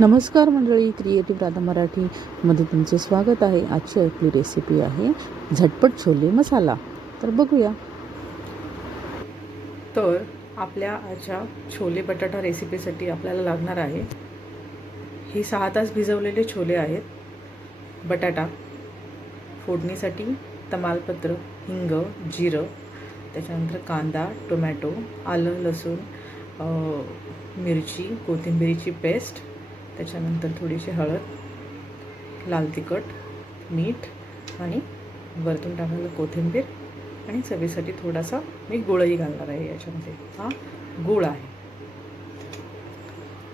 नमस्कार मंडळी, क्रिएटिव्ह राधा मराठीमध्ये तुमचे स्वागत आहे. आजची आपली रेसिपी आहे झटपट छोले मसाला. तर बघूया. तर आपल्या आजच्या छोले बटाटा रेसिपीसाठी आपल्याला लागणार आहे ही 6 तास भिजवलेले छोले आहेत, बटाटा, फोडणीसाठी तमालपत्र, हिंग, जिरं, त्याच्यानंतर कांदा, टोमॅटो, आलं, लसूण, मिरची, कोथिंबीरीची पेस्ट, त्याच्यानंतर थोडीशी हळद, लाल तिखट, मीठ आणि वरतून टाकायला कोथिंबीर आणि चवीसाठी थोडासा मी गुळही घालणार आहे याच्यामध्ये. हा गुळ आहे.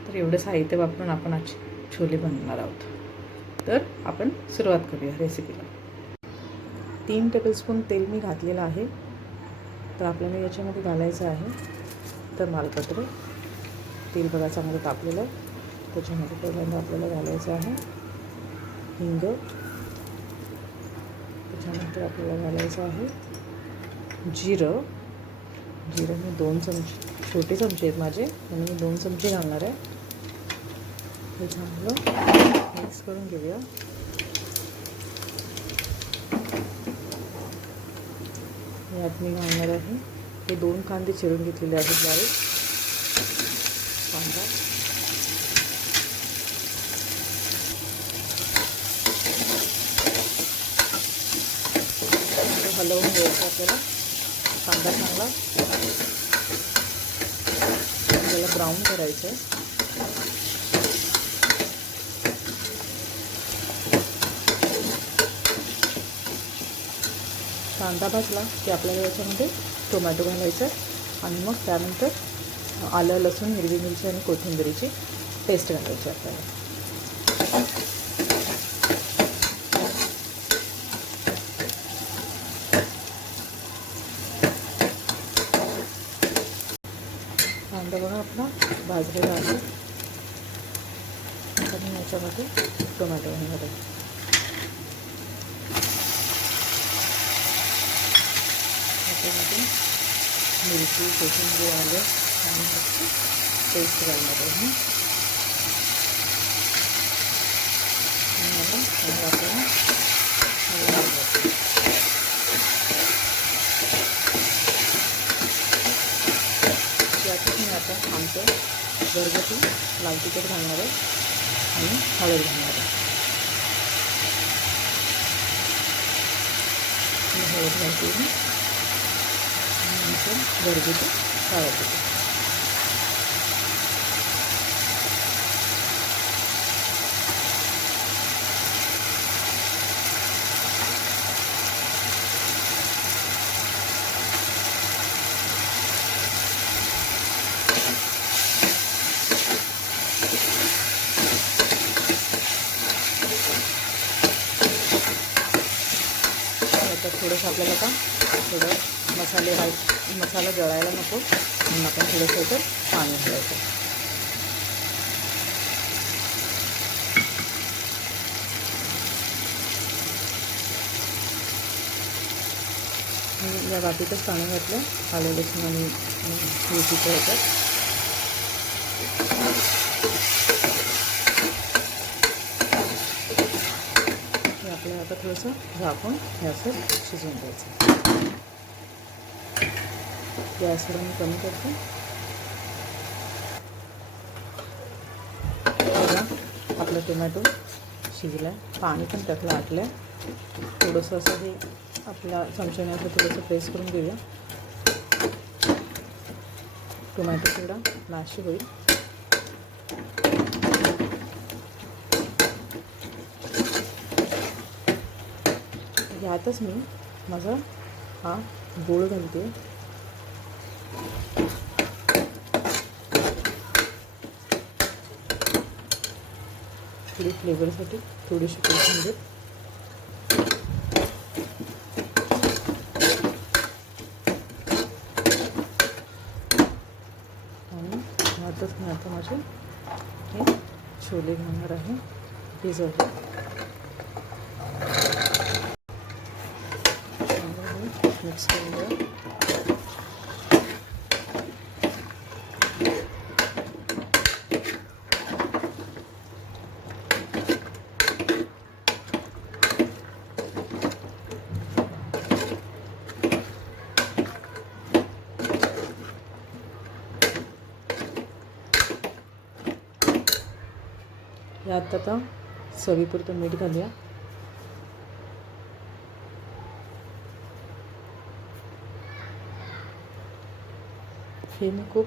तर एवढं साहित्य वापरून आपण आज छोले बनवणार आहोत. तर आपण सुरुवात करूया रेसिपीला. 3 टेबलस्पून तेल मी घातलेलं आहे. तर आपल्याला याच्यामध्ये घालायचं आहे तमालपत्र. तेल बघा चांगलं तापलेलं आहे. त्याच्यामध्ये पहिल्यांदा आपल्याला घालायचं आहे हिंग. त्याच्यानंतर आपल्याला घालायचं आहे जिरं. मी 2 चमचे, छोटे चमचे आहेत माझे, म्हणून मी 2 चमचे घालणार आहे. हे चांगलं मिक्स करून घेऊया. यात मी घालणार आहे हे 2 कांदे चिरून घेतलेले आहेत बारीक. कांदा, हलवून घ्यायचं आपल्याला. कांदा चांगला आपल्याला ब्राऊन करायचं आहे. कांदा भाजला की आपल्याला याच्यामध्ये टोमॅटो घालायचं आणि मग त्यानंतर आलं, लसूण, हिरवी मिरची आणि कोथिंबीरीची पेस्ट घालायची आपल्याला. कांदा बघा आपला भाजलेला आहे. आणि याच्यामध्ये टोमॅटो घालणार आहे. त्याच्यामध्ये मिरची, कोथिंबीर, आलं आणि पेस्ट घालणार आहे. आणि आपल्याला यातच मी आता आमचं घरगुती लाल तिखट घालणार आहे आणि हळद घालणार आहे. हळद घालते मी आणि आमचं घरगुती काळं तिखट. तर थोडंसं आपल्याला का थोडं मसाला जळायला नको म्हणून आपण थोडंसं तर पाणी घालायचं. या वाटीतच पाणी घातलं. आलं, लसूण आणि मिरचीचं ह्याच्यात. आपल्याला आता थोडंसं झाकून हे असं शिजवून द्यायचं. गॅस थोडा मी कमी करते. बघा आपला टोमॅटो शिजला आहे. पाणी पण त्यातलं आटलं आहे. थोडंसं असं हे आपल्या चमच्याने असं थोडंसं प्रेस करून घेऊया. टोमॅटो थोडा मॅश होईल. यातच मी माझा हा गूळ घालते. थोडी फ्लेवरसाठी थोडीशी कोथिंबीर आणि यातच मी आता माझे हे छोले घालणार आहे भिजवले. मिक्स करून घ्या. यात आता चवीपुरतं मीठ घालूया. हे मी खूप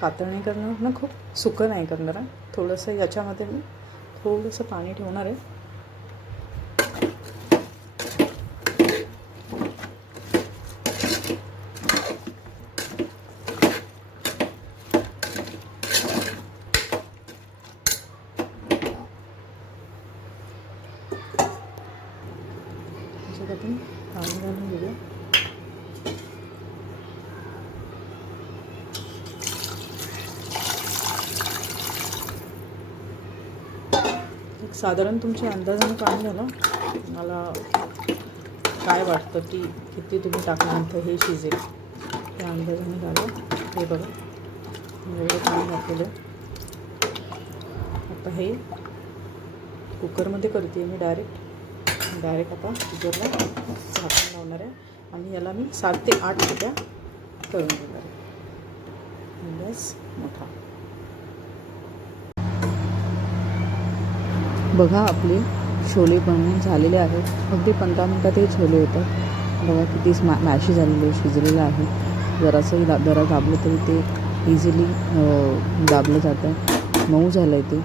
पातळ नाही करणार ना, खूप सुकं नाही करणार आहे. थोडंसं याच्यामध्ये मी थोडंसं पाणी ठेवणार आहे. त्याच्यात आपण पाणी घालून घेऊया. एक साधारण तुमच्या अंदाजाने पाणी घाला. मला काय वाटतं की किती तुम्ही टाकल्यानंतर हे शिजेल त्या अंदाजाने घाला. हे बघा एवढं पाणी घातलेलं आहे. आता हे कुकरमध्ये करते मी डायरेक्ट आता कुकरला झाकण लावणार आहे आणि याला मी 7 ते 8 शिट्या करून घेणार आहे. गॅस मोठा. बघा आपले छोले बनवून झालेले आहेत. अगदी 15 मिनटात हे छोले होतात. बघा किती मॅशी झालेले शिजलेलं आहे. जरासंही जरा दाबलं तरी ते इझिली दाबलं जातं. मऊ झालं आहे ते.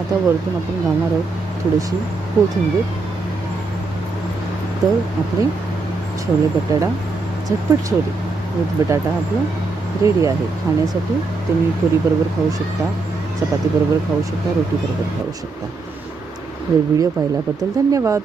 आता वरतून आपण घालणार आहोत थोडीशी कोथिंबीर. तर आपले छोले बटाटा झटपट छोले विथ बटाटा आपलं रेडी आहे खाण्यासाठी. तुम्ही पुरीबरोबर खाऊ शकता, चपातीबरोबर खाऊ शकता, रोटीबरोबर खाऊ शकता. व्हिडिओ पाहिल्याबद्दल धन्यवाद.